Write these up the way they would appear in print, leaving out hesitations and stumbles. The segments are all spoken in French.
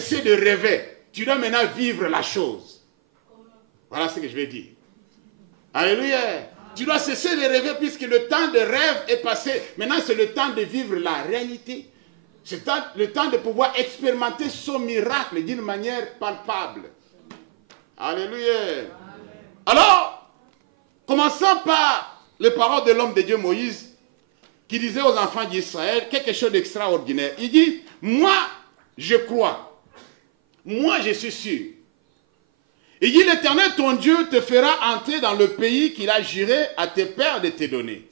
cesser de rêver. Tu dois maintenant vivre la chose. Voilà ce que je vais dire. Alléluia. Tu dois cesser de rêver puisque le temps de rêve est passé. Maintenant, c'est le temps de vivre la réalité. C'est le temps de pouvoir expérimenter ce miracle d'une manière palpable. Alléluia. Alors, commençons par les paroles de l'homme de Dieu Moïse, qui disait aux enfants d'Israël quelque chose d'extraordinaire. Il dit, moi, je crois. Moi, je suis sûr. Il dit, l'Éternel, ton Dieu, te fera entrer dans le pays qu'il a juré à tes pères de te donner.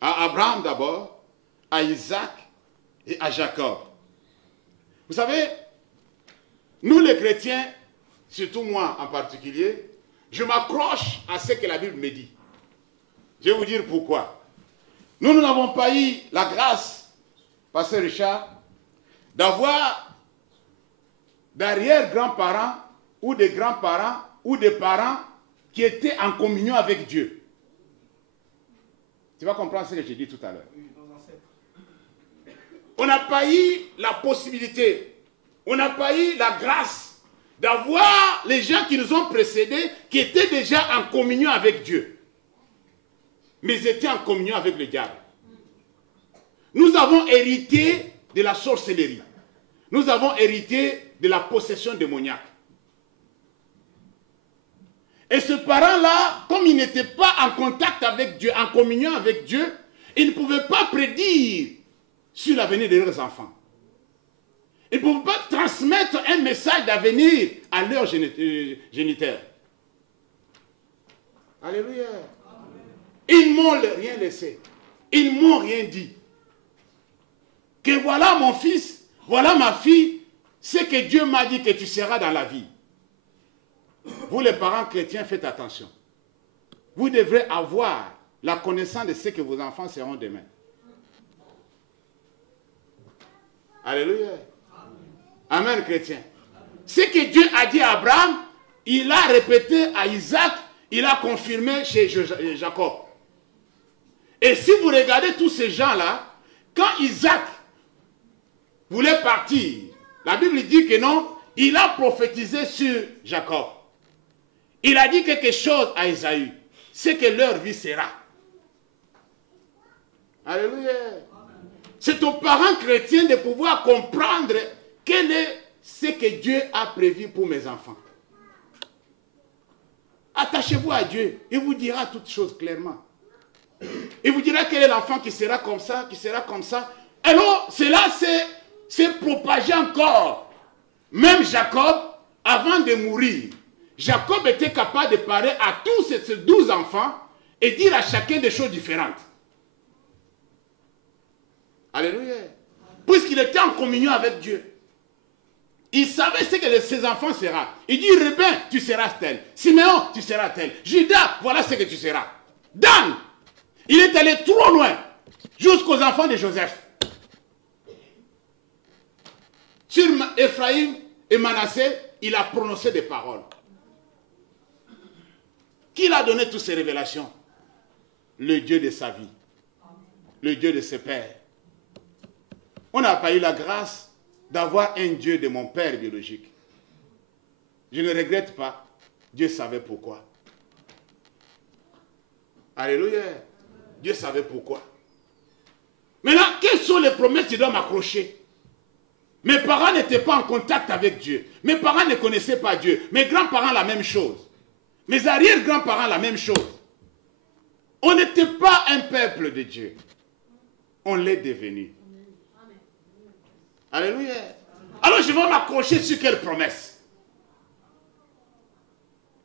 À Abraham d'abord, à Isaac et à Jacob. Vous savez, nous les chrétiens, surtout moi en particulier, je m'accroche à ce que la Bible me dit. Je vais vous dire pourquoi. Nous n'avons pas eu la grâce, Pasteur Richard, d'avoir d'arrière-grands-parents ou des grands-parents ou des parents qui étaient en communion avec Dieu. Tu vas comprendre ce que j'ai dit tout à l'heure. On n'a pas eu la possibilité, on n'a pas eu la grâce d'avoir les gens qui nous ont précédés qui étaient déjà en communion avec Dieu. Mais ils étaient en communion avec le diable. Nous avons hérité de la sorcellerie. Nous avons hérité de la possession démoniaque. Et ce parent-là, comme il n'était pas en contact avec Dieu, en communion avec Dieu, il ne pouvait pas prédire sur l'avenir de leurs enfants. Ils ne pouvaient pas transmettre un message d'avenir à leurs géniteurs. Alléluia. Ils ne m'ont rien laissé. Ils ne m'ont rien dit. Que voilà mon fils, voilà ma fille, ce que Dieu m'a dit que tu seras dans la vie. Vous les parents chrétiens, faites attention. Vous devrez avoir la connaissance de ce que vos enfants seront demain. Alléluia. Amen, chrétien. Ce que Dieu a dit à Abraham, il a répété à Isaac, il a confirmé chez Jacob. Et si vous regardez tous ces gens-là, quand Isaac voulait partir, la Bible dit que non, il a prophétisé sur Jacob. Il a dit quelque chose à Isaïe, c'est que leur vie sera. Alléluia. C'est aux parents chrétiens de pouvoir comprendre quel est ce que Dieu a prévu pour mes enfants. Attachez-vous à Dieu, il vous dira toutes choses clairement. Il vous dira quel est l'enfant qui sera comme ça, qui sera comme ça. Alors, cela s'est propagé encore. Même Jacob, avant de mourir, Jacob était capable de parler à tous ces 12 enfants et dire à chacun des choses différentes. Alléluia. Puisqu'il était en communion avec Dieu. Il savait ce que ses enfants seront. Il dit, Reuben, tu seras tel. Siméon, tu seras tel. Judas, voilà ce que tu seras. Dan, il est allé trop loin, jusqu'aux enfants de Joseph. Sur Ephraïm et Manassé, il a prononcé des paroles. Qui l'a donné toutes ces révélations? Le Dieu de sa vie. Le Dieu de ses pères. On n'a pas eu la grâce d'avoir un Dieu de mon père biologique. Je ne regrette pas. Dieu savait pourquoi. Alléluia. Dieu savait pourquoi. Maintenant, quelles sont les promesses qui doivent m'accrocher? Mes parents n'étaient pas en contact avec Dieu. Mes parents ne connaissaient pas Dieu. Mes grands-parents, la même chose. Mes arrière-grands-parents, la même chose. On n'était pas un peuple de Dieu. On l'est devenu. Alléluia. Alors je vais m'accrocher sur quelle promesse?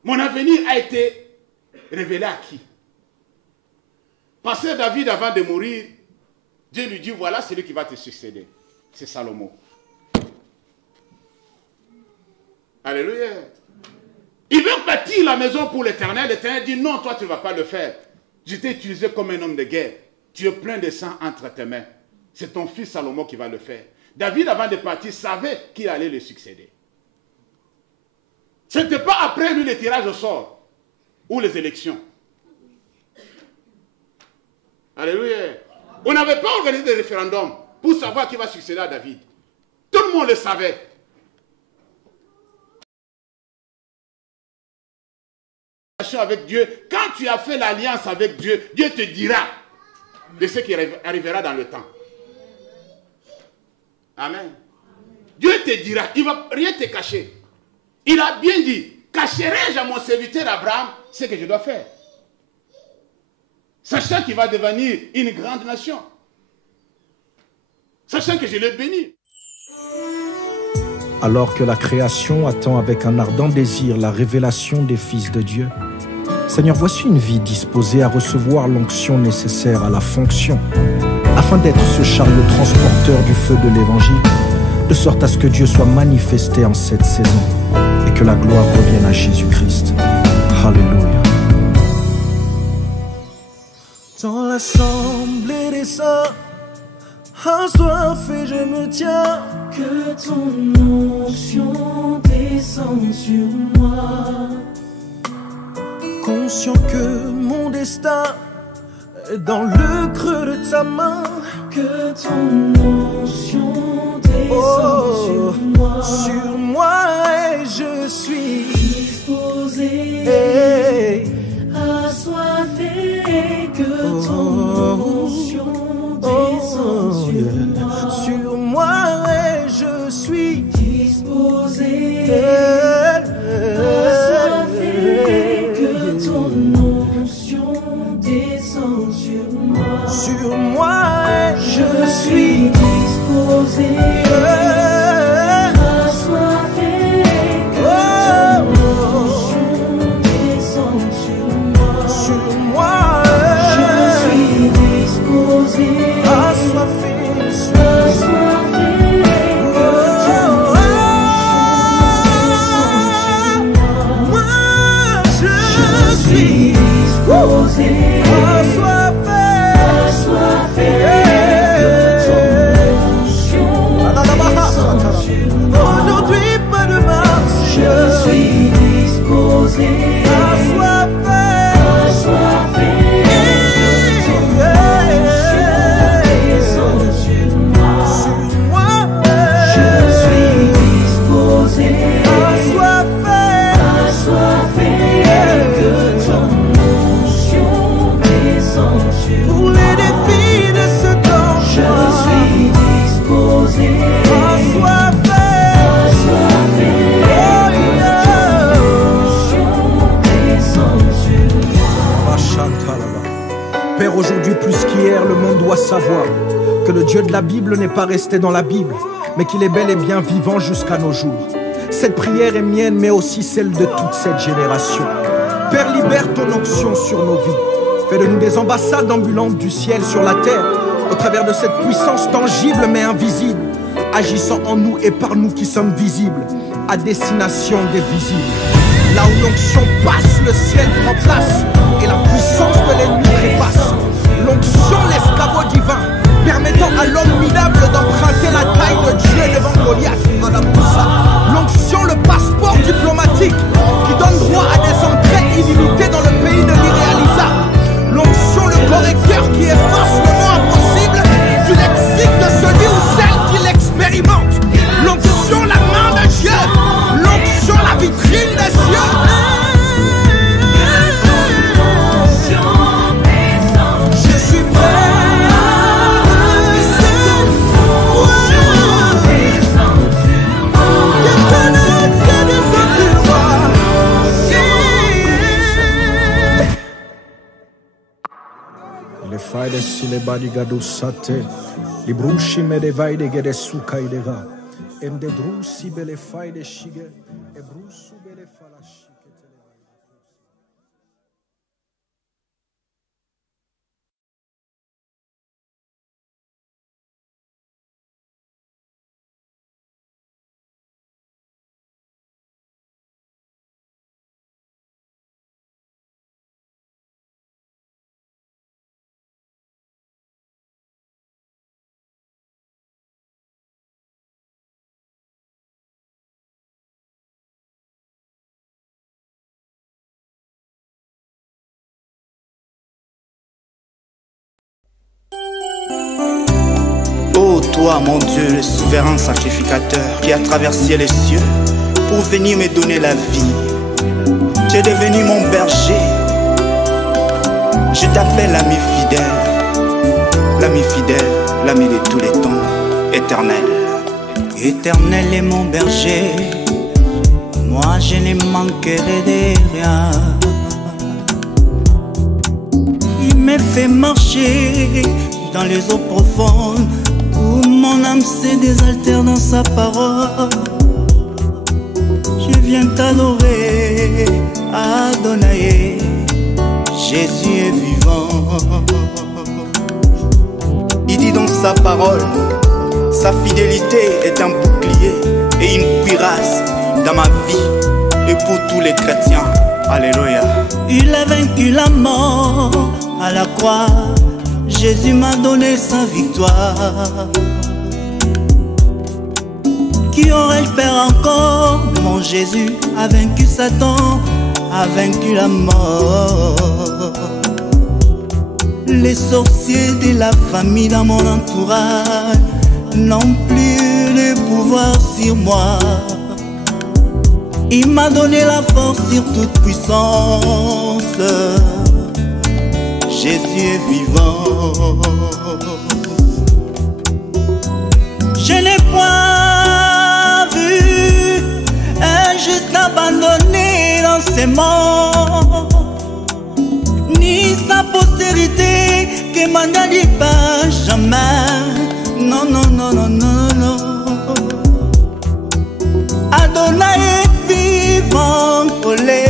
Mon avenir a été révélé à qui? Pasteur David, avant de mourir, Dieu lui dit, voilà celui qui va te succéder. C'est Salomon. Alléluia. Il veut bâtir la maison pour l'Éternel. L'Éternel dit, non, toi tu ne vas pas le faire. Je t'ai utilisé comme un homme de guerre. Tu es plein de sang entre tes mains. C'est ton fils Salomon qui va le faire. David, avant de partir, savait qu'il allait le succéder. Ce n'était pas après lui le tirage au sort ou les élections. Alléluia. On n'avait pas organisé de référendum pour savoir qui va succéder à David. Tout le monde le savait. Avec Dieu, quand tu as fait l'alliance avec Dieu, Dieu te dira de ce qui arrivera dans le temps. Amen. Dieu te dira, il ne va rien te cacher. Il a bien dit, cacherai-je à mon serviteur Abraham ce que je dois faire, sachant qu'il va devenir une grande nation, sachant que je l'ai béni. Alors que la création attend avec un ardent désir la révélation des fils de Dieu, Seigneur, voici une vie disposée à recevoir l'onction nécessaire à la fonction, afin d'être ce chariot transporteur du feu de l'Évangile, de sorte à ce que Dieu soit manifesté en cette saison et que la gloire revienne à Jésus-Christ. Alléluia. Dans l'assemblée des saints, assoiffé je me tiens. Que ton onction descende sur moi. Conscient que mon destin est dans le creux de ta main. Que ton onction descende sur moi. Sur moi et je suis disposé, assoiffé. Que ton onction descende sur moi. Sur moi et je suis disposé, assoiffé. Que ton onction descende sur moi. Sur moi et je suis disposé, assoiffé. Que ton onction descende sur moi. Sur moi je suis disposé, assoiffé. Aujourd'hui, pas demain, je suis disposé, assoiffé, assoiffé. Sur moi, je suis disposé, assoiffé, assoiffé. Que ton onction descende sur moi. Pour les défis de ce temps, je suis disposé, assoiffé, assoiffé. Père, aujourd'hui plus qu'hier, le monde doit savoir que le Dieu de la Bible n'est pas resté dans la Bible, mais qu'il est bel et bien vivant jusqu'à nos jours. Cette prière est mienne, mais aussi celle de toute cette génération. Père, libère ton onction sur nos vies. Fais de nous des ambassades ambulantes du ciel sur la terre, au travers de cette puissance tangible mais invisible, agissant en nous et par nous qui sommes visibles, à destination des visibles. Là où l'onction passe, le ciel prend place, et la puissance de l'ennemi trépasse. L'onction, l'escabeau divin, permettant à l'homme minable d'emprunter la taille de Dieu devant Goliath. L'onction, le passeport diplomatique, qui donne droit à des entrées illimitées dans le pays de l'irréalisable. L'onction, le correcteur qui efface le mot impossible du lexique de celui ou celle qui l'expérimente. L'onction, la main de Dieu. L'onction, la vitrine des cieux. Je suis prêt. Le faide si le badigado sate, li brushi me de vaide gede suka idega, em de drusi bele faide shige, e brusu bele falashi. toi, mon Dieu, le souverain sacrificateur qui a traversé les cieux pour venir me donner la vie. Tu es devenu mon berger. Je t'appelle l'ami fidèle, l'ami de tous les temps, éternel. Éternel est mon berger, moi je ne manquerai de rien. Il me fait marcher dans les eaux profondes où mon âme se désaltère dans sa parole. Je viens t'adorer, Adonai, Jésus est vivant. Il dit dans sa parole, sa fidélité est un bouclier et une cuirasse dans ma vie et pour tous les chrétiens. Alléluia. Il a vaincu la mort à la croix. Jésus m'a donné sa victoire. Qui aurait le Père encore? Mon Jésus a vaincu Satan, a vaincu la mort. Les sorciers de la famille dans mon entourage n'ont plus le pouvoir sur moi. Il m'a donné la force sur toute puissance. Jésus est vivant. Je n'ai point vu un juste abandonné dans ses morts, ni sa postérité que m'en a dit pas jamais. Non, non, non, non, non, non. Adonai est vivant, Olé.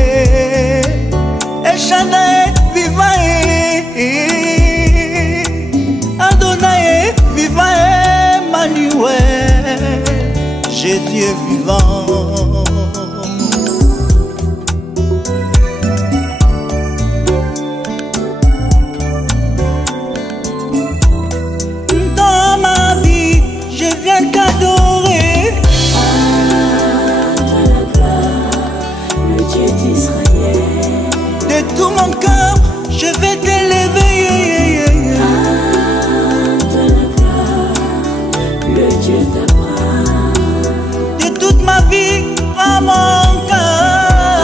El Shaddai est vivant, Adonai est vivant, Emmanuel. Jésus est vivant. Dans ma vie, je viens t'adorer. Le Dieu d'Israël. De tout mon cœur, je vais t'élever. Le Dieu d'Abraham. De toute ma vie, à mon cœur.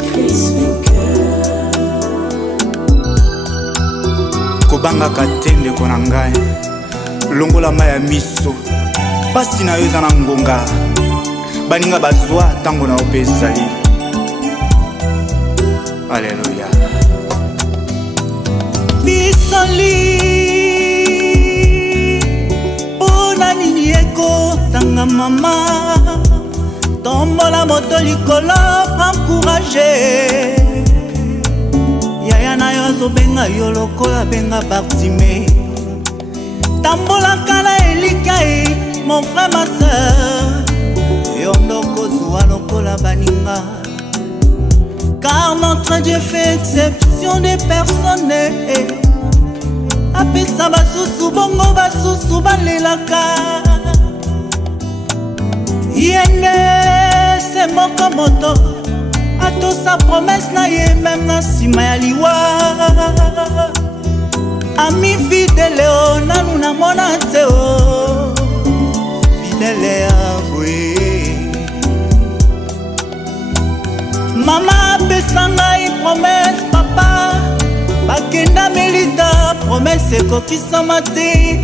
Christ vainqueur. Kobanga katende kona ngai. Longola maya miso. Pasi na yo eza na ngonga. Baninga bazwa tango na ope ezali. Alléluia. Bisoli pona nini eko tanga mama. Tombola moto likolo encouragé. Yaya na yo azobenga yo lokola benga Bartime. Tambola kala elikai mon frère ma soeur. Yondoko zuwa lokola baninga. Car notre Dieu fait exception des personnes. Apesa basusu bongo basusu balelaka. Yene se moko moto. Ato sa promesse na ye même na sima ya liwa. Ami fidèle o nanu na mona te o. Fidèle abwe. Mama pesanga i promesse papa. Bakenda melita promesse ekokisama te.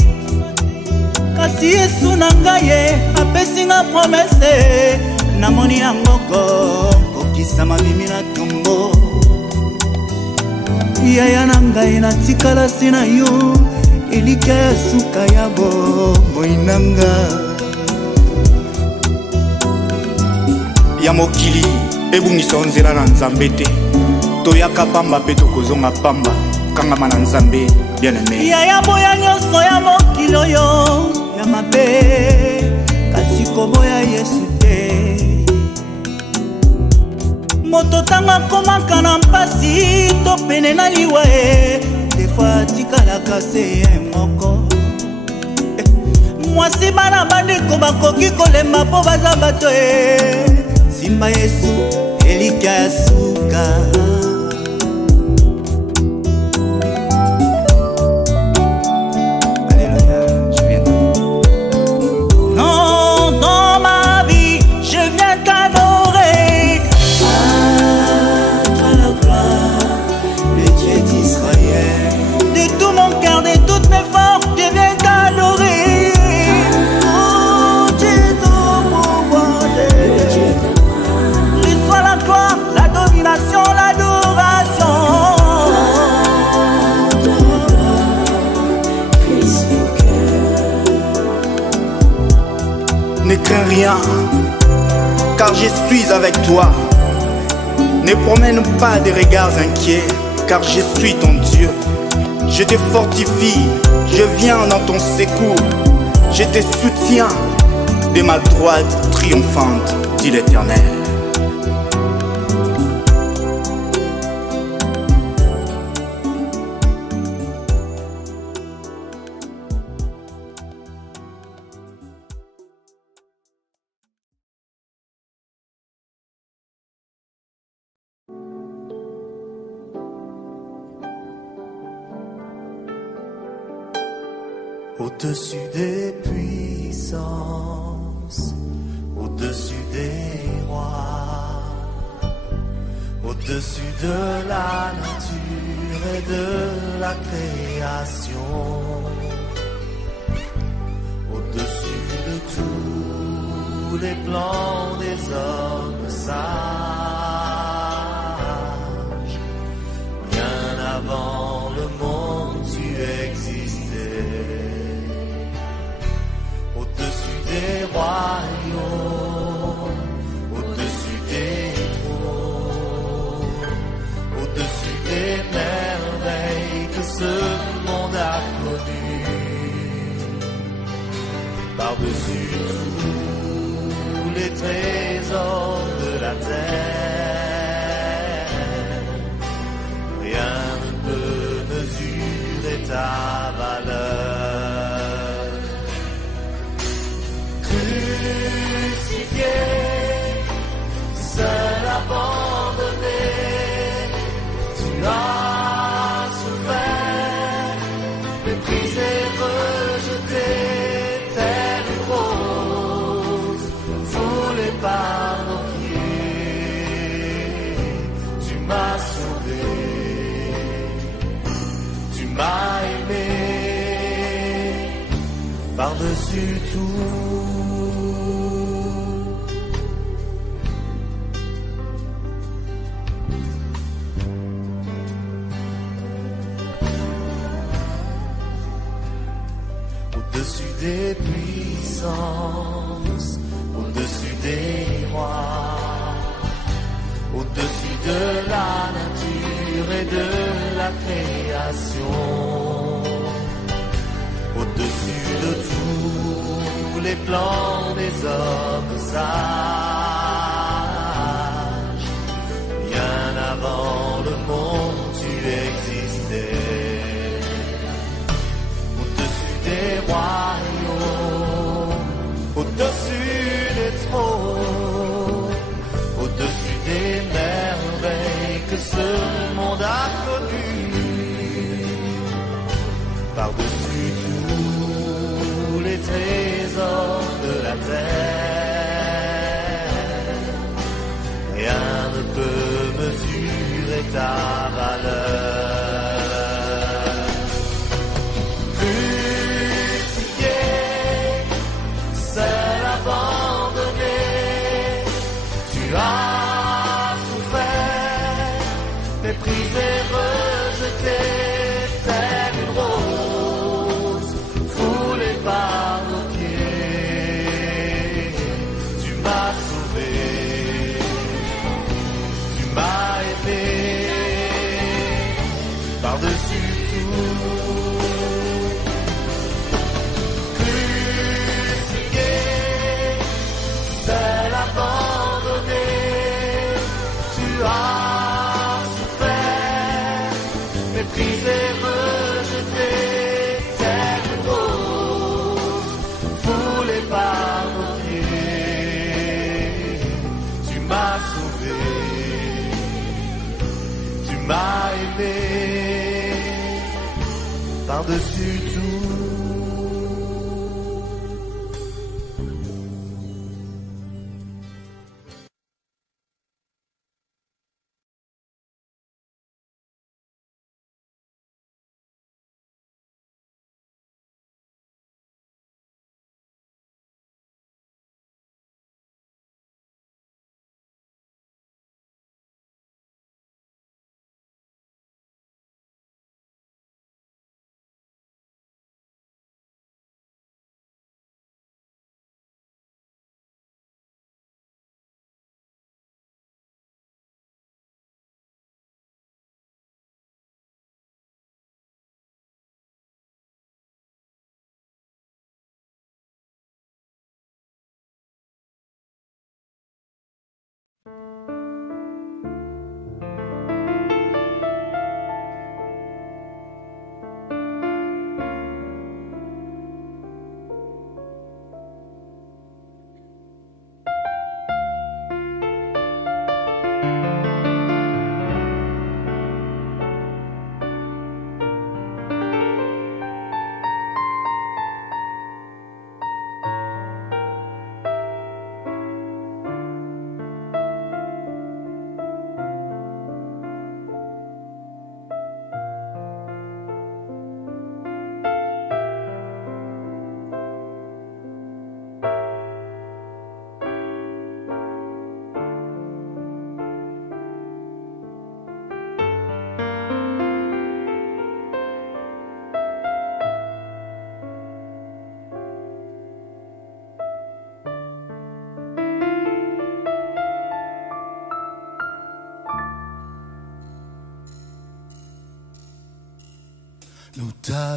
Kasi Yesu na ngai apesinga promesse. Namoni yango kokisama mimi na tumbo. Yaya na ngai natikala se na yo. Elika ya suka ya bomoi nanga. Ya mokili ebungisa nzela na Nzambe te. Toyaka pamba pe tokozonga pamba. Kangama na Nzambe bien aimé. Yaya boya nyonso ya mokili oyo ya mabe. Kasi koboya Yesu te. Moto tanga komaka na mpasi to pene na liwa des fois tikalaka se moko. Mwasi bana bandeko bakoki kolemba po baza bato simba Yesu elika ya suka. ne crains rien, car je suis avec toi. Ne promène pas des regards inquiets, car je suis ton Dieu. Je te fortifie, je viens dans ton secours. Je te soutiens de ma droite triomphante, dit l'Éternel. Au-dessus des puissances, au-dessus des rois, au-dessus de la nature et de la création, au-dessus de tous les plans des hommes sages, bien avant le monde tu existais. Au-dessus des royaumes, au-dessus des trônes, au-dessus des merveilles que ce monde a connues, par-dessus tous les trésors de la terre, rien ne peut mesurer ta valeur. Crucifié, seul abandonné, tu as souffert, méprisé, rejeté, tel une rose, foulé par nos pieds. Tu m'as sauvé, tu m'as aimé, par-dessus tout. Au-dessus des puissances, au-dessus des rois, au-dessus de la nature et de la création, au-dessus de tous les plans des hommes sages, bien avant le monde tu existais. Des royaumes, au-dessus des trônes, au-dessus des merveilles que ce monde a connues, par-dessus tous les trésors de la terre, rien ne peut mesurer ta valeur. Tu as souffert, méprisé, rejeté, tel une rose, foulée par nos pieds. Tu m'as sauvé, tu m'as aimé, par-dessus tout. Crucifié, seul abandonné, tu as souffert, méprisé, rejeté, tel une rose, foulée par nos pieds. Tu m'as sauvé, tu m'as aimé, par-dessus tout.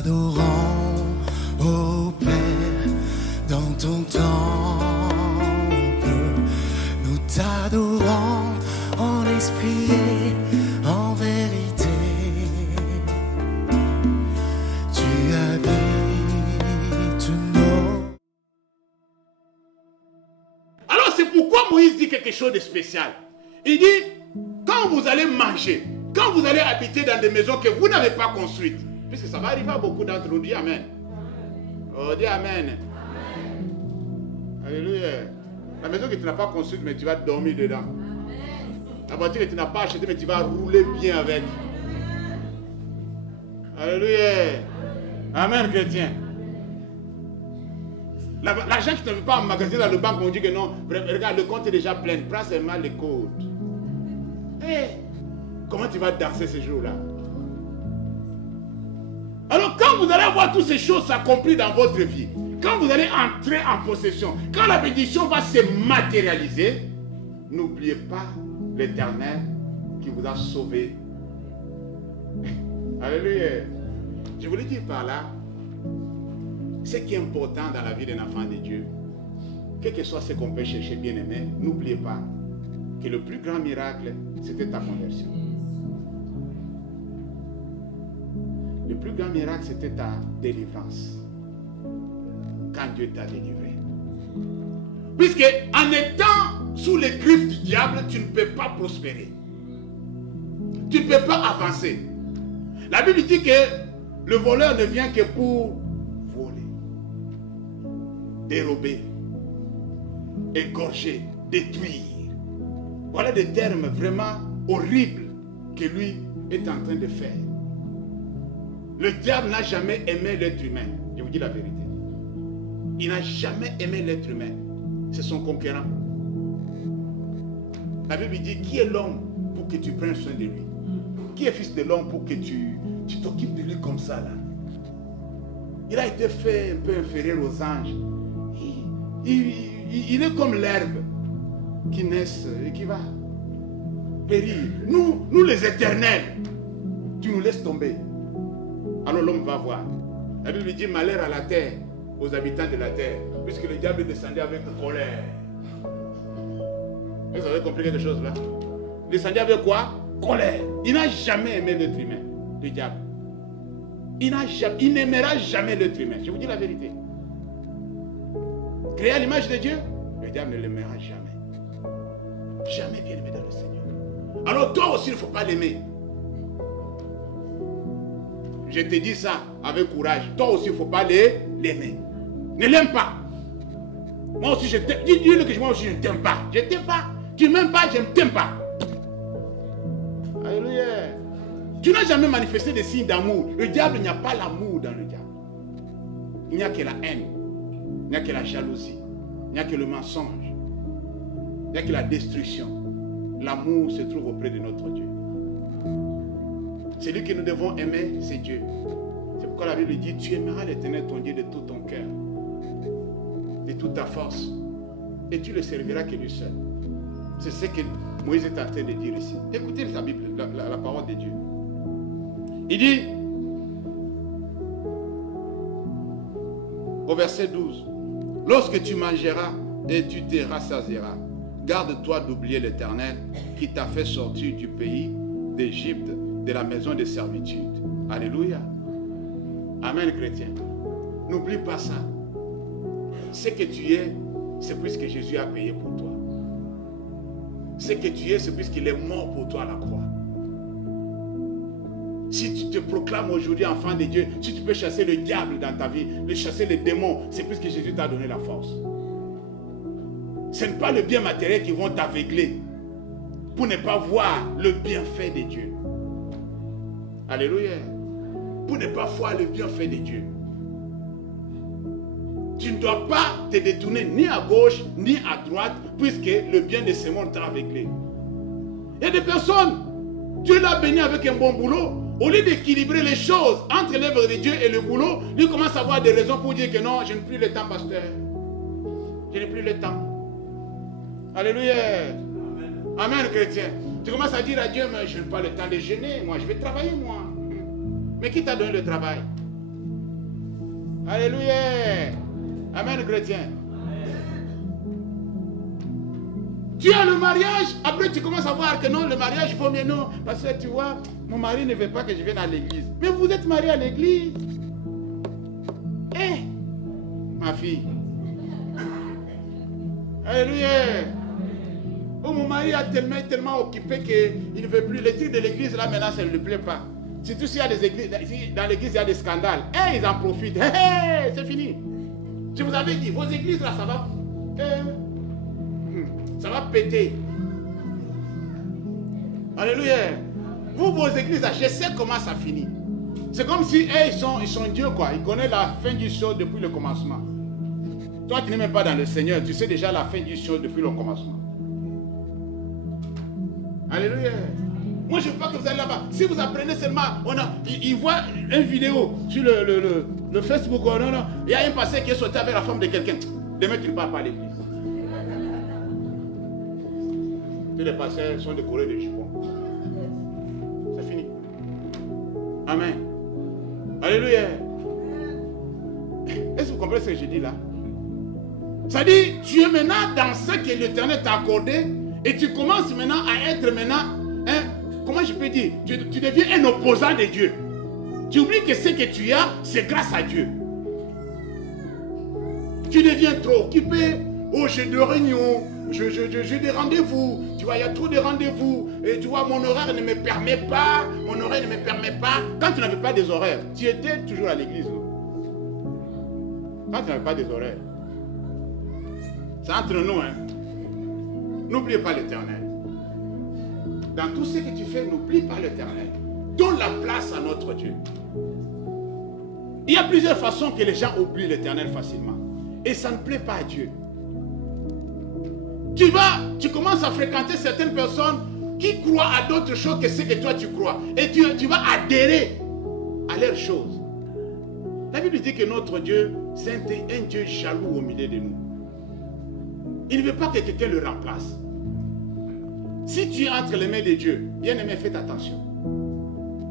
t'adorons, ô Père, dans ton temple. Nous t'adorons en esprit et en vérité. Tu habites nos... Alors c'est pourquoi Moïse dit quelque chose de spécial. Il dit, quand vous allez manger, quand vous allez habiter dans des maisons que vous n'avez pas construites, puisque ça va arriver à beaucoup d'entre nous, dis Amen. Oh, dis Amen. Alléluia. La maison que tu n'as pas construite, mais tu vas dormir dedans. La voiture que tu n'as pas achetée, mais tu vas rouler bien avec. Alléluia. Amen, chrétien. L'argent que tu ne veux pas emmagasiner dans le banque, on dit que non. Regarde, le compte est déjà plein. Prends seulement les codes. Hey, comment tu vas danser ces jours-là? Alors quand vous allez voir toutes ces choses s'accomplir dans votre vie, quand vous allez entrer en possession, quand la bénédiction va se matérialiser, n'oubliez pas l'Éternel qui vous a sauvé. Alléluia. Je voulais dire par là, ce qui est important dans la vie d'un enfant de Dieu, quel que soit ce qu'on peut chercher, bien aimé, n'oubliez pas que le plus grand miracle, c'était ta conversion. Le plus grand miracle, c'était ta délivrance. Quand Dieu t'a délivré. Puisque en étant sous les griffes du diable, tu ne peux pas prospérer. Tu ne peux pas avancer. La Bible dit que le voleur ne vient que pour voler, dérober, égorger, détruire. Voilà des termes vraiment horribles que lui est en train de faire. Le diable n'a jamais aimé l'être humain. Je vous dis la vérité. Il n'a jamais aimé l'être humain. C'est son conquérant. La Bible dit, qui est l'homme pour que tu prennes soin de lui? Qui est fils de l'homme pour que tu t'occupes de lui comme ça là? Il a été fait un peu inférieur aux anges. Il est comme l'herbe qui naissent et qui va périr. Nous les éternels, tu nous laisses tomber. Alors l'homme va voir. La Bible dit malheur à la terre, aux habitants de la terre, puisque le diable descendait avec colère. Vous avez compris quelque chose là? Il descendait avec quoi? Colère. Il n'a jamais aimé l'être humain, le diable. Il n'aimera jamais l'être humain. Je vous dis la vérité. Créé à l'image de Dieu, le diable ne l'aimera jamais. Jamais bien aimé dans le Seigneur. Alors toi aussi, il ne faut pas l'aimer. Je te dis ça avec courage. Toi aussi, il ne faut pas l'aimer. Ne l'aime pas. Moi aussi, je t'aime. Dis-le que moi aussi, je ne t'aime pas. Je ne t'aime pas. Tu ne m'aimes pas, je ne t'aime pas. Alléluia. Tu n'as jamais manifesté des signes d'amour. Le diable, il n'y a pas l'amour dans le diable. Il n'y a que la haine. Il n'y a que la jalousie. Il n'y a que le mensonge. Il n'y a que la destruction. L'amour se trouve auprès de notre Dieu. Celui que nous devons aimer, c'est Dieu. C'est pourquoi la Bible dit, tu aimeras l'Éternel ton Dieu de tout ton cœur, de toute ta force, et tu le serviras que lui seul. C'est ce que Moïse est en train de dire ici. Écoutez la Bible, la parole de Dieu. Il dit, au verset 12, lorsque tu mangeras et tu te rassasieras, garde-toi d'oublier l'Éternel qui t'a fait sortir du pays d'Égypte, de la maison de servitude. Alléluia. Amen, chrétien. N'oublie pas ça. Ce que tu es, c'est puisque Jésus a payé pour toi. Ce que tu es, c'est puisqu'il est mort pour toi à la croix. Si tu te proclames aujourd'hui enfant de Dieu, si tu peux chasser le diable dans ta vie, chasser les démons, c'est puisque Jésus t'a donné la force. Ce n'est pas le bien matériel qui vont t'aveugler pour ne pas voir le bienfait de Dieu. Alléluia. Pour ne pas voir le bienfait de Dieu. Tu ne dois pas te détourner ni à gauche ni à droite, puisque le bien de ce monde t'a aveuglé. Il y a des personnes, Dieu l'a béni avec un bon boulot. Au lieu d'équilibrer les choses entre l'œuvre de Dieu et le boulot, lui commence à avoir des raisons pour dire que non, je n'ai plus le temps, pasteur. Je n'ai plus le temps. Alléluia. Amen. Amen, chrétien. Tu commences à dire à Dieu, mais je n'ai pas le temps de jeûner, moi, je vais travailler, moi. Mais qui t'a donné le travail? Alléluia. Amen, chrétien. Tu as le mariage, après tu commences à voir que non, le mariage, il faut mieux non. Parce que tu vois, mon mari ne veut pas que je vienne à l'église. Mais vous êtes marié à l'église. Eh, ma fille. Alléluia. Oh, mon mari a tellement occupé qu'il ne veut plus. Les trucs de l'église, là, maintenant, ça ne lui plaît pas. Surtout s'il y a des églises, dans l'église, il y a des scandales. Eh, ils en profitent. Eh, c'est fini. Je vous avais dit, vos églises, là, ça va... ça va péter. Alléluia. Vous, vos églises, là, je sais comment ça finit. C'est comme si, ils sont Dieu, quoi. Ils connaissent la fin du show depuis le commencement. Toi, tu n'es même pas dans le Seigneur. Tu sais déjà la fin du show depuis le commencement. Alléluia. Moi, je ne veux pas que vous allez là-bas. Si vous apprenez seulement, ils voient une vidéo sur le Facebook. Oh, non. Il y a un passé qui est sauté avec la femme de quelqu'un. Demain, tu ne pars pas à l'église. Tous les pasteurs sont décorés de jupons. C'est fini. Amen. Alléluia. Est-ce que vous comprenez ce que je dis là? Ça dit, tu es maintenant dans ce que l'Éternel t'a accordé et tu commences maintenant à être comment je peux dire, tu deviens un opposant de Dieu. Tu oublies que ce que tu as, c'est grâce à Dieu. Tu deviens trop occupé. Oh, j'ai des réunions, j'ai des rendez-vous. Tu vois, il y a trop de rendez-vous. Et tu vois, mon horaire ne me permet pas. Quand tu n'avais pas des horaires, tu étais toujours à l'église. Quand tu n'avais pas des horaires. C'est entre nous, hein. N'oubliez pas l'Éternel. Dans tout ce que tu fais, n'oublie pas l'Éternel. Donne la place à notre Dieu. Il y a plusieurs façons que les gens oublient l'Éternel facilement. Et ça ne plaît pas à Dieu. Tu commences à fréquenter certaines personnes qui croient à d'autres choses que ce que toi tu crois. Et tu vas adhérer à leurs choses. La Bible dit que notre Dieu, c'est un Dieu jaloux au milieu de nous. Il ne veut pas que quelqu'un le remplace. Si tu es entre les mains de Dieu, bien aimé, faites attention.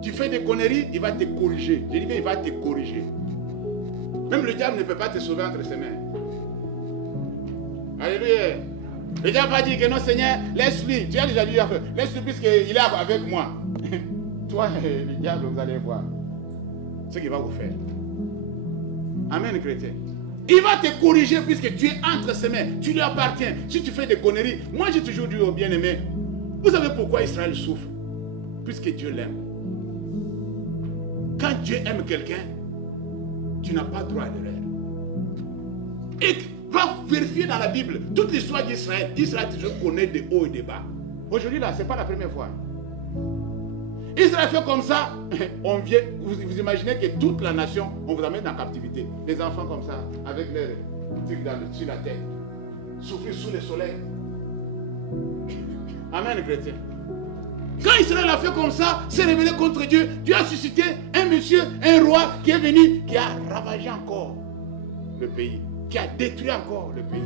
Tu fais des conneries, il va te corriger. Je dis bien, il va te corriger. Même le diable ne peut pas te sauver entre ses mains. Alléluia. Le diable va dire que non, Seigneur, laisse-lui. Tu as déjà dit, laisse-lui puisqu'il est avec moi. Toi, le diable, vous allez voir ce qu'il va vous faire. Amen, chrétien. Il va te corriger puisque tu es entre ses mains. Tu lui appartiens. Si tu fais des conneries, moi j'ai toujours dit aux bien-aimés, vous savez pourquoi Israël souffre? Puisque Dieu l'aime. Quand Dieu aime quelqu'un, tu n'as pas droit à l'erreur. Et va vérifier dans la Bible toute l'histoire d'Israël. Israël toujours connaît des hauts et des bas. Aujourd'hui là, ce n'est pas la première fois. Israël fait comme ça, on vient, vous imaginez que toute la nation, on vous amène en captivité. Les enfants comme ça, avec leurs trucs sur la tête, souffrir sous le soleil. Amen, chrétien. Quand Israël a fait comme ça, s'est rebellé contre Dieu, Dieu a suscité un monsieur, un roi qui est venu, qui a ravagé encore le pays, qui a détruit encore le pays.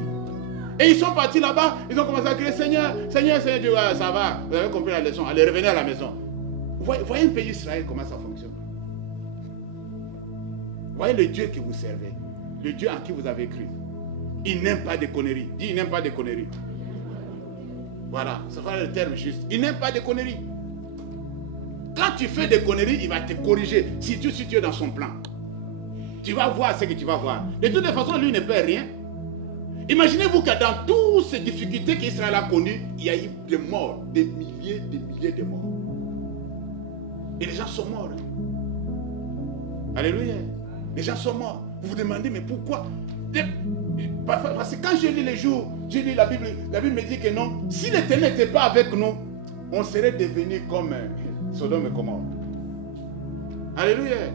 Et ils sont partis là-bas, ils ont commencé à crier, Seigneur, Seigneur, Seigneur, Dieu, ça va, vous avez compris la leçon, allez revenir à la maison. Voyez un pays Israël, comment ça fonctionne. Voyez le Dieu que vous servez, le Dieu en qui vous avez cru. Il n'aime pas de conneries. Dis, il n'aime pas de conneries. Voilà, ça sera le terme juste. Il n'aime pas de conneries. Quand tu fais des conneries, il va te corriger si tu es dans son plan. Tu vas voir ce que tu vas voir. De toute façon, lui ne perd rien. Imaginez-vous que dans toutes ces difficultés qu'Israël a connues, il y a eu des morts, des milliers de morts. Et les gens sont morts. Alléluia. Les gens sont morts. Vous vous demandez, mais pourquoi? Parce que quand je lis les jours, je lis la Bible me dit que non, si l'Éternel n'était pas avec nous, on serait devenu comme Sodome et Gomorrhe. Alléluia.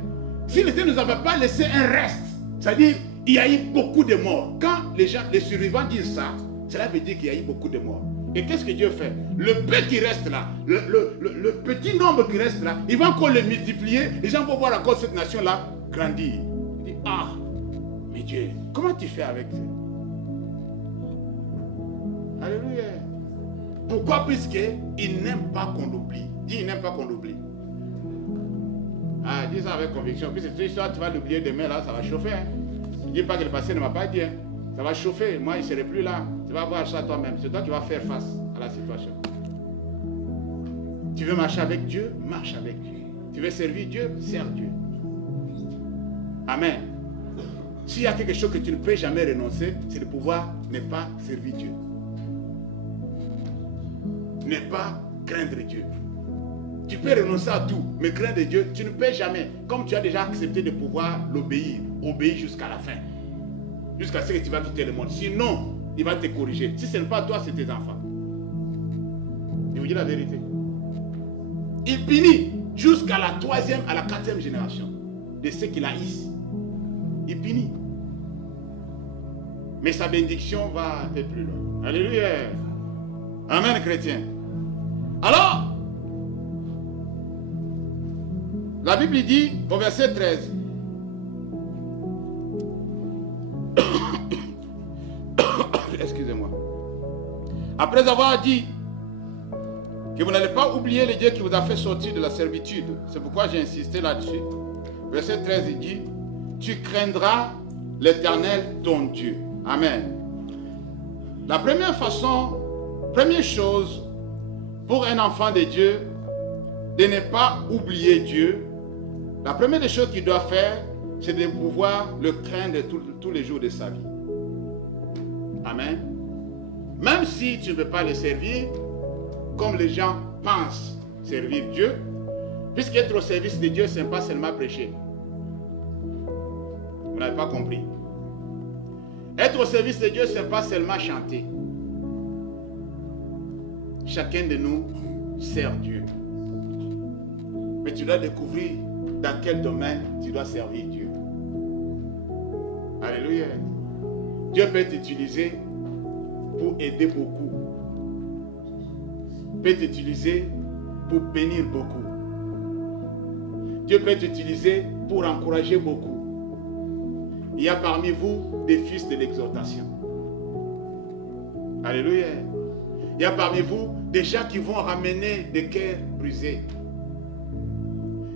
Si l'Éternel ne nous avait pas laissé un reste, c'est-à-dire, il y a eu beaucoup de morts. Quand les survivants disent ça, cela veut dire qu'il y a eu beaucoup de morts. Et qu'est-ce que Dieu fait? Le peu qui reste là, le petit nombre qui reste là, il va encore le multiplier. Les gens vont voir encore cette nation-là grandir. Il dit, ah, mais Dieu, comment tu fais avec ça? Alléluia. Pourquoi? Puisqu'il n'aime pas qu'on l'oublie. Dis, il n'aime pas qu'on l'oublie. Ah, dis ça avec conviction. Puisque cette histoire, tu vas l'oublier demain, là, ça va chauffer. Hein? Ne dis pas que le pasteur ne m'a pas dit. Hein. Ça va chauffer. Moi, il ne serai plus là. Tu vas voir ça toi-même. C'est toi qui vas faire face à la situation. Tu veux marcher avec Dieu? Marche avec Dieu. Tu veux servir Dieu? Sers Dieu. Amen. S'il y a quelque chose que tu ne peux jamais renoncer, c'est de pouvoir ne pas servir Dieu. Ne pas craindre Dieu. Tu peux renoncer à tout, mais craindre Dieu, tu ne peux jamais. Comme tu as déjà accepté de pouvoir l'obéir, obéir jusqu'à la fin. Jusqu'à ce que tu vas quitter le monde. Sinon, il va te corriger. Si ce n'est pas toi, c'est tes enfants. Je vous dis la vérité. Il punit jusqu'à la 3e, à la 4e génération de ceux qui haïssent. Il punit. Mais sa bénédiction va un peu plus loin. Alléluia. Amen, chrétien. Alors, la Bible dit au verset 13. Excusez-moi. Après avoir dit que vous n'allez pas oublier le Dieu qui vous a fait sortir de la servitude. C'est pourquoi j'ai insisté là-dessus. Verset 13, il dit, tu craindras l'Éternel ton Dieu. Amen. La première façon, première chose pour un enfant de Dieu de ne pas oublier Dieu, la première des choses qu'il doit faire, c'est de pouvoir le craindre tous les jours de sa vie. Amen. Même si tu ne peux pas le servir, comme les gens pensent servir Dieu, puisqu'être au service de Dieu, ce n'est pas seulement prêcher. Vous n'avez pas compris. Être au service de Dieu, ce n'est pas seulement chanter. Chacun de nous sert Dieu. Mais tu dois découvrir dans quel domaine tu dois servir Dieu. Alléluia. Dieu peut t'utiliser pour aider beaucoup. Peut t'utiliser pour bénir beaucoup. Dieu peut t'utiliser pour encourager beaucoup. Il y a parmi vous des fils de l'exhortation. Alléluia. Il y a parmi vous des gens qui vont ramener des cœurs brisés.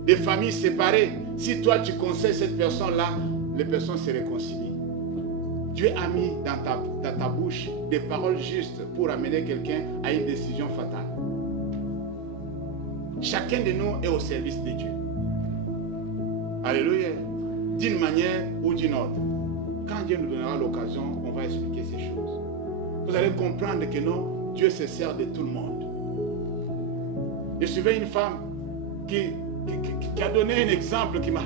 Des familles séparées. Si toi tu conseilles cette personne-là, les personnes se réconcilient. Dieu a mis dans ta bouche des paroles justes pour amener quelqu'un à une décision fatale. Chacun de nous est au service de Dieu. Alléluia. D'une manière ou d'une autre. Quand Dieu nous donnera l'occasion, on va expliquer ces choses. Vous allez comprendre que non, Dieu se sert de tout le monde. Je suivais une femme qui a donné un exemple qui m'a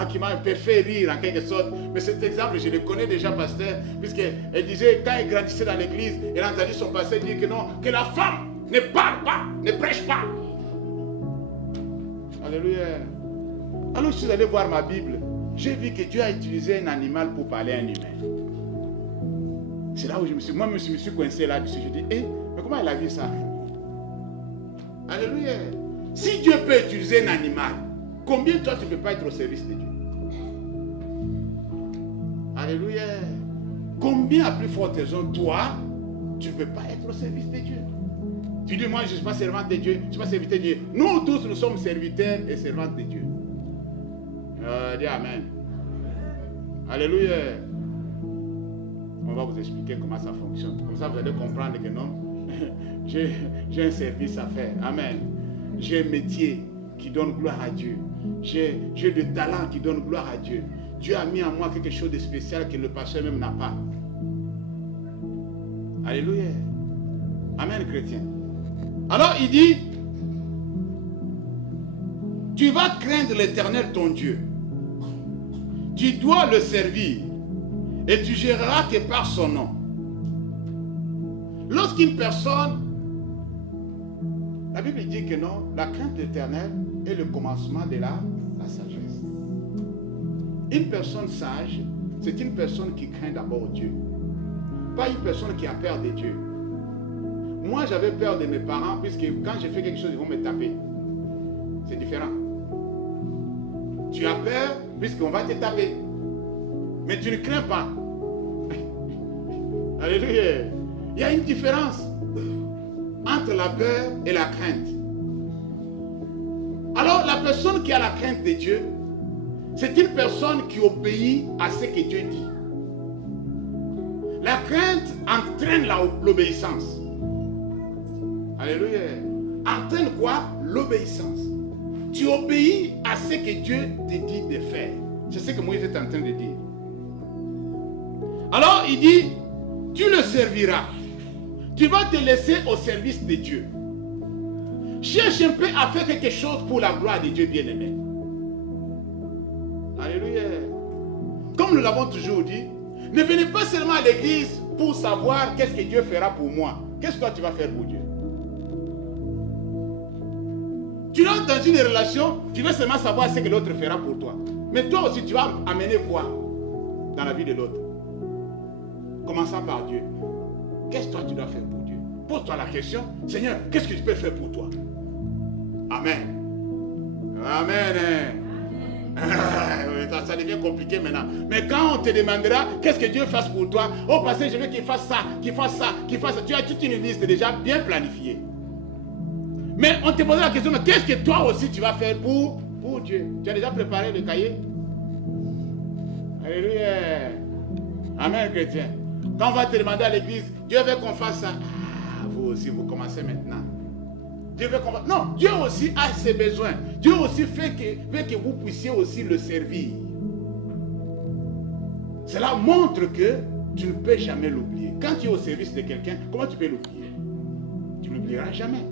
un peu fait rire en quelque sorte. Mais cet exemple, je le connais déjà, pasteur, puisqu'elle disait, quand elle grandissait dans l'église, elle a entendu son pasteur dire que non, que la femme ne parle pas, ne prêche pas. Alléluia. Alors je suis allé voir ma Bible. J'ai vu que Dieu a utilisé un animal pour parler à un humain. C'est là où je me suis coincé là-dessus. Je dis, mais comment elle a vu ça? Alléluia. Si Dieu peut utiliser un animal, combien toi tu ne peux pas être au service de Dieu? Alléluia. Combien à plus forte raison, toi, tu ne peux pas être au service de Dieu? Tu dis, moi je ne suis pas servante de Dieu, je ne suis pas serviteur de Dieu. Nous tous, nous sommes serviteurs et servantes de Dieu. Dis Amen. Alléluia. On va vous expliquer comment ça fonctionne. Comme ça, vous allez comprendre que non, j'ai un service à faire. Amen. J'ai un métier qui donne gloire à Dieu. J'ai des talents qui donnent gloire à Dieu. Dieu a mis en moi quelque chose de spécial que le pasteur même n'a pas. Alléluia. Amen, chrétien. Alors, il dit, tu vas craindre l'Éternel ton Dieu. Tu dois le servir et tu géreras que par son nom. Lorsqu'une personne, la Bible dit que non, la crainte de l'Éternel est le commencement de la sagesse. Une personne sage, c'est une personne qui craint d'abord Dieu. Pas une personne qui a peur de Dieu. Moi, j'avais peur de mes parents, puisque quand j'ai fait quelque chose, ils vont me taper. C'est différent. Tu as peur, puisqu'on va te taper. Mais tu ne crains pas. Alléluia. Il y a une différence entre la peur et la crainte. Alors, la personne qui a la crainte de Dieu, c'est une personne qui obéit à ce que Dieu dit. entraîne l'obéissance. Alléluia. Entraîne quoi? L'obéissance. Tu obéis à ce que Dieu te dit de faire. C'est ce que Moïse est en train de dire. Alors il dit, tu le serviras. Tu vas te laisser au service de Dieu. Cherche un peu à faire quelque chose pour la gloire de Dieu bien-aimé. Alléluia. Comme nous l'avons toujours dit, ne venez pas seulement à l'église pour savoir qu'est-ce que Dieu fera pour moi. Qu'est-ce que toi tu vas faire pour Dieu? Tu rentres dans une relation, tu veux seulement savoir ce que l'autre fera pour toi. Mais toi aussi, tu vas amener quoi dans la vie de l'autre? Commençant par Dieu. Qu'est-ce que toi tu dois faire pour Dieu? Pose-toi la question, Seigneur, qu'est-ce que je peux faire pour toi? Amen. Amen. Ça devient compliqué maintenant. Mais quand on te demandera qu'est-ce que Dieu fasse pour toi, au passé, je veux qu'il fasse ça, qu'il fasse ça, qu'il fasse ça. Tu as toute une liste déjà bien planifiée. Mais on te posera la question, mais qu'est-ce que toi aussi tu vas faire pour Dieu? Tu as déjà préparé le cahier? Alléluia. Amen, chrétien. Quand on va te demander à l'église, Dieu veut qu'on fasse ça. Ah, vous aussi, vous commencez maintenant. Dieu veut qu'on fasse. Non, Dieu aussi a ses besoins. Dieu aussi veut que vous puissiez aussi le servir. Cela montre que tu ne peux jamais l'oublier. Quand tu es au service de quelqu'un, comment tu peux l'oublier? Tu ne l'oublieras jamais.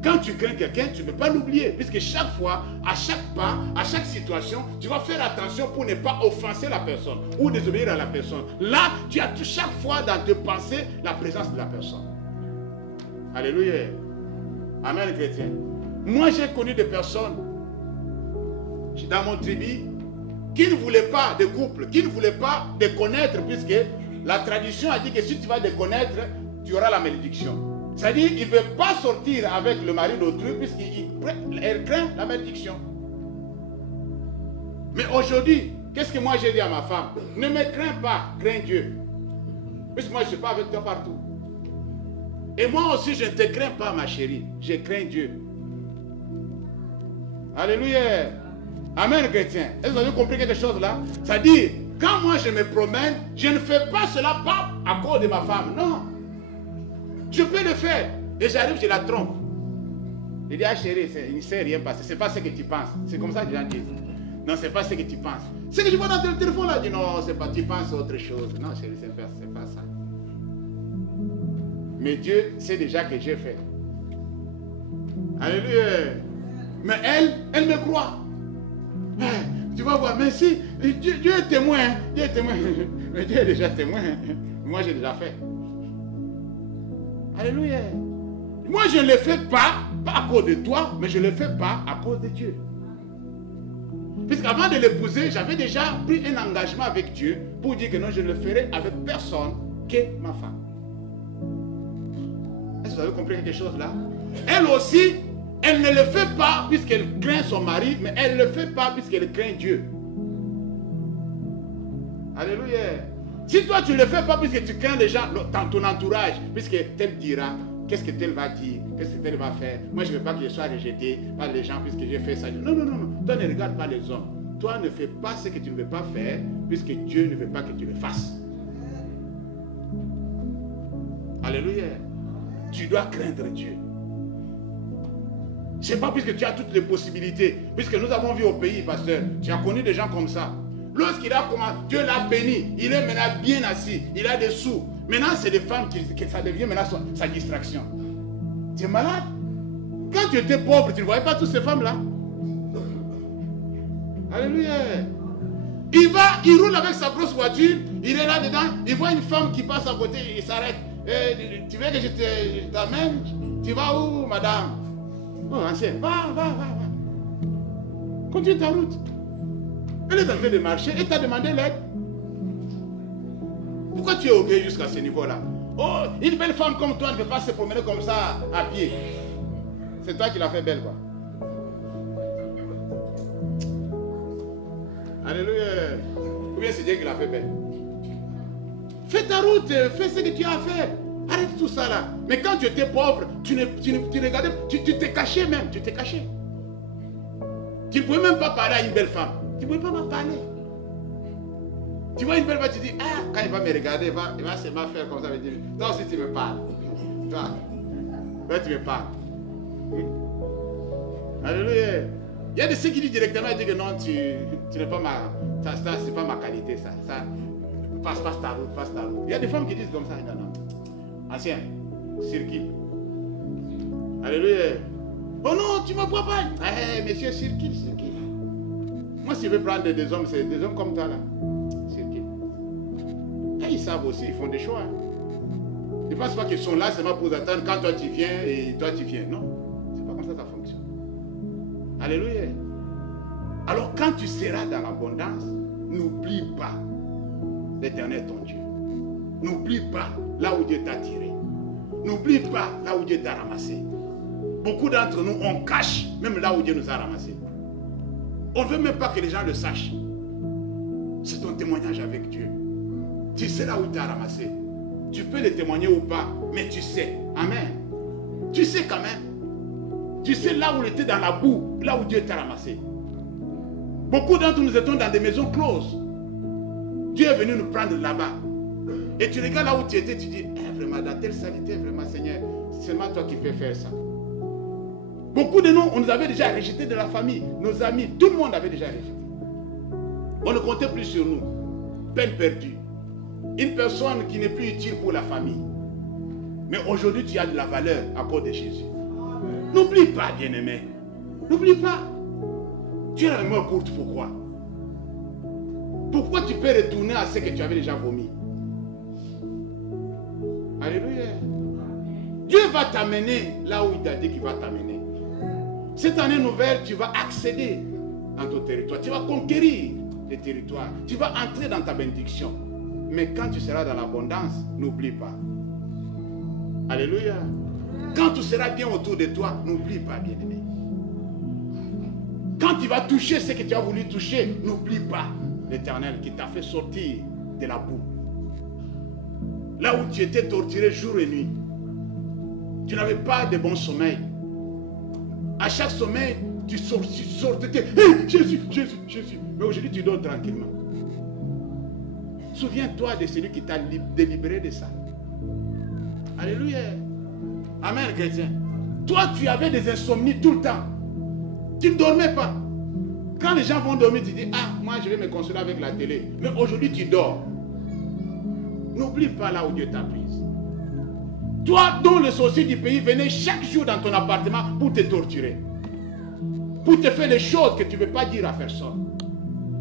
Quand tu crains quelqu'un, tu ne peux pas l'oublier. Puisque chaque fois, à chaque pas, à chaque situation, tu vas faire attention pour ne pas offenser la personne ou désobéir à la personne. Là, tu as chaque fois dans tes pensées la présence de la personne. Alléluia. Amen, chrétien. Moi, j'ai connu des personnes dans mon tribu qui ne voulaient pas de couple, qui ne voulaient pas de connaître, puisque la tradition a dit que si tu vas te connaître, tu auras la malédiction. C'est-à-dire qu'il ne veut pas sortir avec le mari d'autrui puisqu'elle craint la malédiction. Mais aujourd'hui, qu'est-ce que moi j'ai dit à ma femme? Ne me crains pas, crains Dieu. Puisque moi je ne suis pas avec toi partout. Et moi aussi je ne te crains pas, ma chérie. Je crains Dieu. Alléluia. Amen, chrétien. Est-ce que vous avez compris quelque chose là? C'est-à-dire, quand moi je me promène, je ne fais pas cela pas à cause de ma femme. Non. Je peux le faire. Et j'arrive, je la trompe. Je dis, ah chérie, il ne s'est rien passé. Ce n'est pas ce que tu penses. C'est comme ça que les gens disent. Non, ce n'est pas ce que tu penses. Ce que je vois dans ton téléphone là, je dis non, c'est pas, tu penses autre chose. Non chérie, c'est pas ça. Mais Dieu sait déjà que j'ai fait. Alléluia. Mais elle me croit. Tu vas voir, mais si, Dieu est témoin. Dieu est témoin. Mais Dieu est déjà témoin. Moi, j'ai déjà fait. Alléluia. Moi, je ne le fais pas à cause de toi, mais je ne le fais pas à cause de Dieu. Puisqu'avant de l'épouser, j'avais déjà pris un engagement avec Dieu pour dire que non, je ne le ferai avec personne que ma femme. Est-ce que vous avez compris quelque chose là? Elle aussi, elle ne le fait pas puisqu'elle craint son mari, mais elle ne le fait pas puisqu'elle craint Dieu. Alléluia. Si toi tu ne le fais pas puisque tu crains les gens dans ton entourage, puisque tel dira, qu'est-ce que tel va dire, qu'est-ce que tel va faire, moi je ne veux pas que je sois rejeté par les gens puisque j'ai fait ça. Non, non, non, non. Toi ne regarde pas les hommes. Toi ne fais pas ce que tu ne veux pas faire puisque Dieu ne veut pas que tu le fasses. Alléluia. Tu dois craindre Dieu. Ce n'est pas puisque tu as toutes les possibilités, puisque nous avons vu au pays, pasteur, tu as connu des gens comme ça. Lorsqu'il a commencé, Dieu l'a béni, il est maintenant bien assis, il a des sous. Maintenant, c'est des femmes que ça devient maintenant sa distraction. Tu es malade? Quand tu étais pauvre, tu ne voyais pas toutes ces femmes-là? Alléluia. Il roule avec sa grosse voiture, il est là-dedans, il voit une femme qui passe à côté, il s'arrête. Tu veux que je t'amène? Tu vas où, madame? Oh, ancien, va. Continue ta route. Elle est en train de marcher et t'a demandé l'aide. Pourquoi tu es orgueilleux jusqu'à ce niveau-là? Oh, une belle femme comme toi ne peut pas se promener comme ça à pied. C'est toi qui l'as fait belle, quoi. Alléluia. Ou bien c'est Dieu qui l'a fait belle. Fais ta route, fais ce que tu as à faire. Arrête tout ça là. Mais quand tu étais pauvre, tu regardais, tu t'es caché même, tu t'es caché. Tu ne pouvais même pas parler à une belle femme. Tu ne pouvais pas m'en parler. Tu vois une belle femme, tu dis, ah, quand il va me regarder, il va seulement faire comme ça, il va dire, toi aussi tu me parles. Toi, tu me parles. Alléluia. Il y a de ceux qui disent directement, ils disent que non, tu n'es pas ça c'est pas ma qualité, ça. Passe ta route, passe ta route. Il y a des femmes qui disent comme ça, non. Ancien, circuit. Alléluia. Oh non, tu ne me vois pas. Eh, monsieur, circuit. Moi, si je veux prendre des hommes, c'est des hommes comme toi, là. Circuit. Et ils savent aussi, ils font des choix. Ils ne pensent pas qu'ils sont là seulement pour attendre quand toi tu viens et toi tu viens. Non, c'est pas comme ça fonctionne. Alléluia. Alors, quand tu seras dans l'abondance, n'oublie pas l'Éternel ton Dieu. N'oublie pas là où Dieu t'a tiré. N'oublie pas là où Dieu t'a ramassé. Beaucoup d'entre nous, on cache même là où Dieu nous a ramassés. On ne veut même pas que les gens le sachent. C'est ton témoignage avec Dieu. Tu sais là où il t'a ramassé. Tu peux le témoigner ou pas, mais tu sais. Amen. Tu sais quand même. Tu sais là où il était dans la boue, là où Dieu t'a ramassé. Beaucoup d'entre nous étions dans des maisons closes. Dieu est venu nous prendre là-bas. Et tu regardes là où tu étais, tu dis, vraiment, dans telle saleté, vraiment, Seigneur, c'est seulement toi qui peux faire ça. Beaucoup de nous, on nous avait déjà rejetés de la famille, nos amis, tout le monde avait déjà rejeté. On ne comptait plus sur nous. Peine perdue. Une personne qui n'est plus utile pour la famille. Mais aujourd'hui, tu as de la valeur à cause de Jésus. N'oublie pas, bien-aimé. N'oublie pas. Tu as la mémoire courte, pourquoi? Pourquoi tu peux retourner à ce que tu avais déjà vomi? Alléluia. Dieu va t'amener là où il t'a dit qu'il va t'amener. Cette année nouvelle, tu vas accéder dans ton territoire. Tu vas conquérir les territoires. Tu vas entrer dans ta bénédiction. Mais quand tu seras dans l'abondance, n'oublie pas. Alléluia. Quand tu seras bien autour de toi, n'oublie pas, bien-aimé. Quand tu vas toucher ce que tu as voulu toucher, n'oublie pas l'Éternel qui t'a fait sortir de la boue. Là où tu étais torturé jour et nuit. Tu n'avais pas de bon sommeil. À chaque sommeil, tu sortais. Hey, Jésus. Mais aujourd'hui, tu dors tranquillement. Souviens-toi de celui qui t'a délivré de ça. Alléluia. Amen, chrétien. Toi, tu avais des insomnies tout le temps. Tu ne dormais pas. Quand les gens vont dormir, tu dis, ah, moi, je vais me consoler avec la télé. Mais aujourd'hui, tu dors. N'oublie pas là où Dieu t'a prise. Toi, dont le sorcier du pays venait chaque jour dans ton appartement pour te torturer. Pour te faire les choses que tu ne peux pas dire à personne.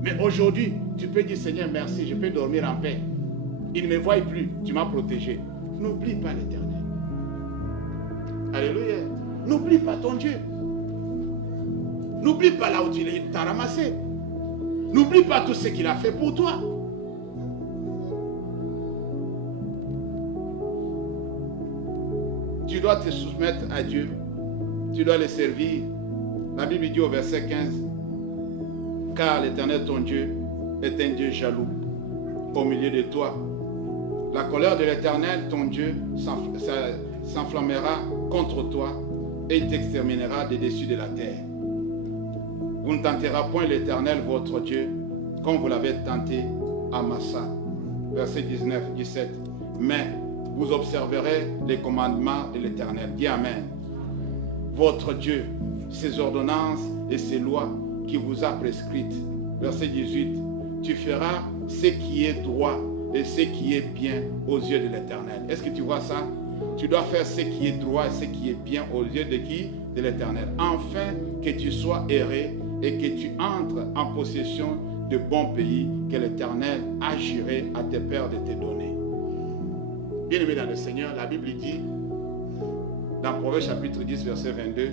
Mais aujourd'hui, tu peux dire, Seigneur, merci, je peux dormir en paix. Il ne me voit plus, tu m'as protégé. N'oublie pas l'Éternel. Alléluia. N'oublie pas ton Dieu. N'oublie pas là où tu t'as ramassé. N'oublie pas tout ce qu'il a fait pour toi. Tu dois te soumettre à Dieu. Tu dois le servir. La Bible dit au verset 15, car l'Éternel ton Dieu est un Dieu jaloux au milieu de toi. La colère de l'Éternel ton Dieu s'enflammera contre toi et il t'exterminera des dessus de la terre. Vous ne tenterez point l'Éternel votre Dieu comme vous l'avez tenté à Massa. Verset 19-17. Mais vous observerez les commandements de l'Éternel. Dis Amen. Votre Dieu, ses ordonnances et ses lois qui vous a prescrites. Verset 18. Tu feras ce qui est droit et ce qui est bien aux yeux de l'Éternel. Est-ce que tu vois ça? Tu dois faire ce qui est droit et ce qui est bien aux yeux de qui? De l'Éternel. Afin que tu sois erré et que tu entres en possession de bons pays que l'Éternel a juré à tes pères de te donner. Bien-aimé dans le Seigneur, la Bible dit, dans Proverbe chapitre 10, verset 22,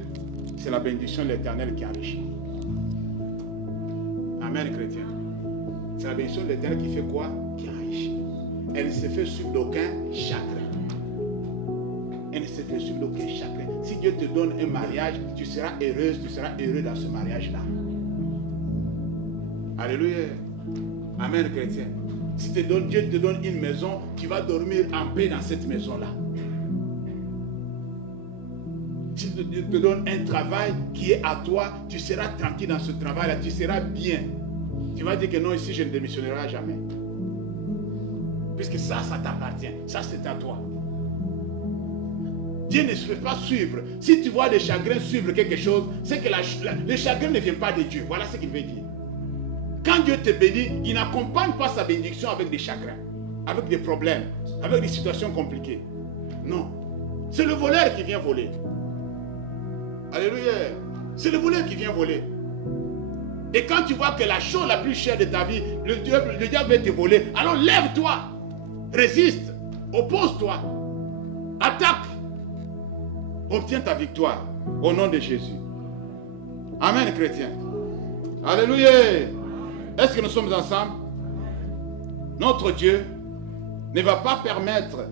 c'est la bénédiction de l'Éternel qui enrichit. Amen, chrétien. C'est la bénédiction de l'Éternel qui fait quoi? Qui enrichit. Elle ne se fait sur d'aucun chagrin. Elle ne se fait sur d'aucun chagrin. Si Dieu te donne un mariage, tu seras heureuse, tu seras heureux dans ce mariage-là. Alléluia. Amen, chrétien. Si Dieu te donne une maison, tu vas dormir en paix dans cette maison-là. Si Dieu te donne un travail qui est à toi, tu seras tranquille dans ce travail-là, tu seras bien. Tu vas dire que non, ici je ne démissionnerai jamais. Puisque ça t'appartient. Ça, c'est à toi. Dieu ne se fait pas suivre. Si tu vois des chagrins suivre quelque chose, c'est que le chagrin ne vient pas de Dieu. Voilà ce qu'il veut dire. Quand Dieu te bénit, il n'accompagne pas sa bénédiction avec des chagrins, avec des problèmes, avec des situations compliquées. Non. C'est le voleur qui vient voler. Alléluia. C'est le voleur qui vient voler. Et quand tu vois que la chose la plus chère de ta vie, le diable veut te voler, alors lève-toi, résiste, oppose-toi, attaque, obtiens ta victoire au nom de Jésus. Amen, chrétien. Alléluia. Est-ce que nous sommes ensemble? Notre Dieu ne va pas permettre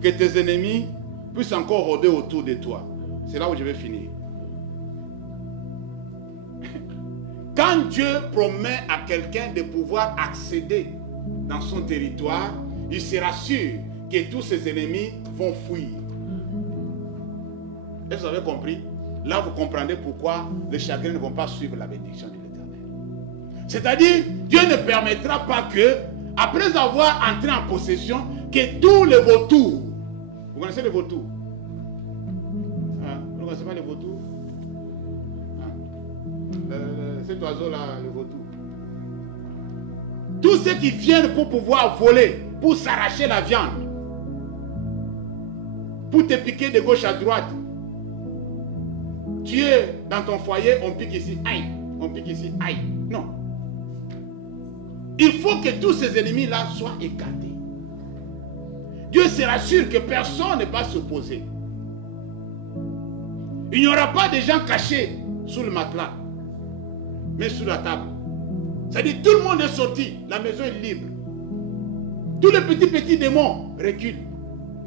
que tes ennemis puissent encore rôder autour de toi. C'est là où je vais finir. Quand Dieu promet à quelqu'un de pouvoir accéder dans son territoire, il sera sûr que tous ses ennemis vont fuir. Est-ce que vous avez compris? Là, vous comprendrez pourquoi les chagrins ne vont pas suivre la bénédiction de l'Éternel. C'est-à-dire, Dieu ne permettra pas que, après avoir entré en possession, que tous les vautours, vous connaissez les vautours? Hein? Vous ne connaissez pas les vautours? Hein? Cet oiseau-là, le vautour. Tous ceux qui viennent pour pouvoir voler, pour s'arracher la viande, pour te piquer de gauche à droite. Tu es dans ton foyer, on pique ici, aïe. On pique ici, aïe. Non. Il faut que tous ces ennemis-là soient écartés. Dieu sera sûr que personne ne va s'opposer. Il n'y aura pas de gens cachés sous le matelas, mais sous la table. C'est-à-dire tout le monde est sorti, la maison est libre. Tous les petits démons reculent.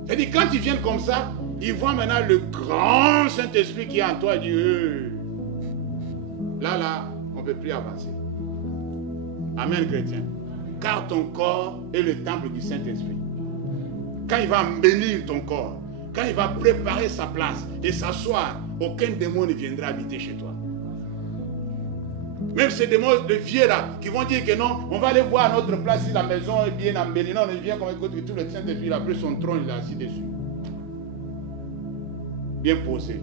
C'est-à-dire quand ils viennent comme ça, ils voient maintenant le grand Saint-Esprit qui est en toi et disent là, on ne peut plus avancer. Amen, chrétien. Car ton corps est le temple du Saint-Esprit. Quand il va embellir ton corps, quand il va préparer sa place et s'asseoir, aucun démon ne viendra habiter chez toi. Même ces démons de vieux là, qui vont dire que non, on va aller voir à notre place si la maison est bien embellie. Non, il vient comme tout le Saint-Esprit, il a pris son trône, il est assis dessus. Bien posé.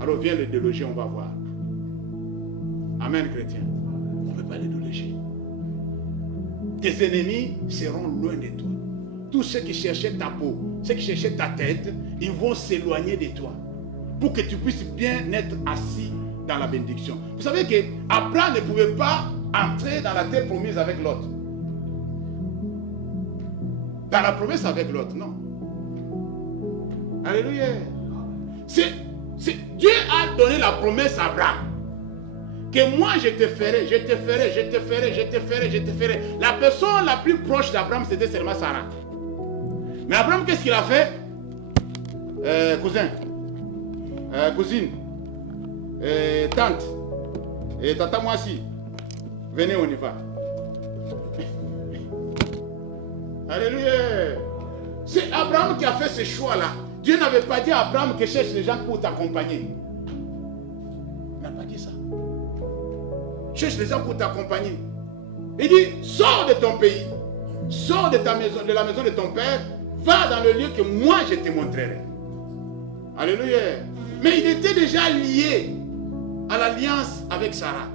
Alors viens le déloger, on va voir. Amen, chrétien. On ne peut pas le déloger. Tes ennemis seront loin de toi. Tous ceux qui cherchaient ta peau, ceux qui cherchaient ta tête, ils vont s'éloigner de toi. Pour que tu puisses bien être assis dans la bénédiction. Vous savez qu'Abraham ne pouvait pas entrer dans la terre promise avec Lot. Dans la promesse avec Lot, non. Alléluia. Dieu a donné la promesse à Abraham. Que moi je te ferai, je te ferai, je te ferai, je te ferai, je te ferai. La personne la plus proche d'Abraham, c'était seulement Sarah. Mais Abraham, qu'est-ce qu'il a fait? Cousine, tante, et tata moi aussi. Venez, on y va. Alléluia. C'est Abraham qui a fait ce choix-là. Dieu n'avait pas dit à Abraham que cherche les gens pour t'accompagner. Il n'a pas dit ça. Cherche les gens pour t'accompagner. Il dit, sors de ton pays, sors de ta maison, de la maison de ton père, va dans le lieu que moi je te montrerai. Alléluia. Mais il était déjà lié à l'alliance avec Sarah.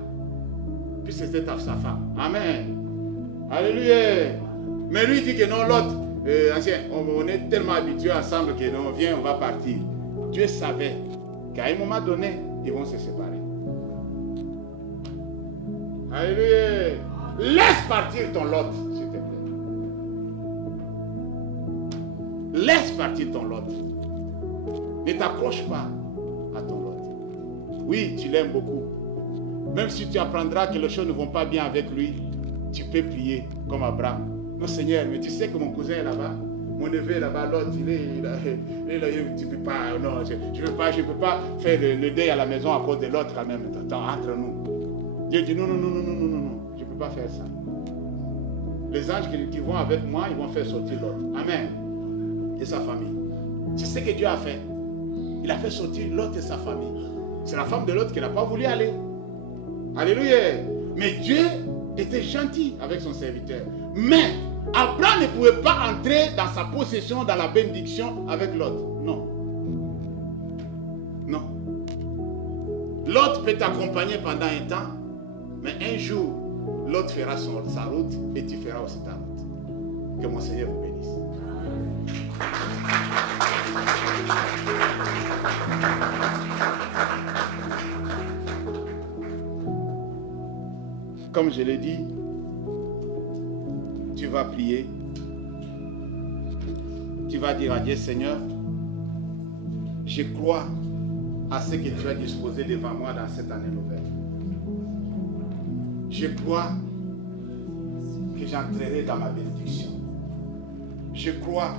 Puis c'était sa femme. Amen. Alléluia. Mais lui dit que non, l'autre, ancien, on est tellement habitués ensemble que non, viens, on va partir. Dieu savait qu'à un moment donné, ils vont se séparer. Alléluia. Laisse partir ton Lot, s'il te plaît. Laisse partir ton Lot. Ne t'accroche pas à ton Lot. Oui, tu l'aimes beaucoup. Même si tu apprendras que les choses ne vont pas bien avec lui, tu peux prier comme Abraham. Non, Seigneur, mais tu sais que mon cousin est là-bas, mon neveu est là-bas, l'autre, il est là, tu ne peux pas, non, je ne peux pas faire le deuil à la maison à cause de l'autre quand même, entre nous. Dieu dit non, je ne peux pas faire ça. Les anges qui vont avec moi, ils vont faire sortir l'autre. Amen. Et sa famille. C'est ce que Dieu a fait. Il a fait sortir l'autre et sa famille. C'est la femme de l'autre qui n'a pas voulu aller. Alléluia. Mais Dieu était gentil avec son serviteur. Mais Abraham ne pouvait pas entrer dans sa possession, dans la bénédiction avec Lot. Non. Non. Lot peut t'accompagner pendant un temps, mais un jour, Lot fera sa route et tu feras aussi ta route. Que mon Seigneur vous bénisse. Comme je l'ai dit, tu vas prier. Tu vas dire à Dieu, Seigneur, je crois à ce que tu as disposé devant moi dans cette année nouvelle. Je crois que j'entrerai dans ma bénédiction. Je crois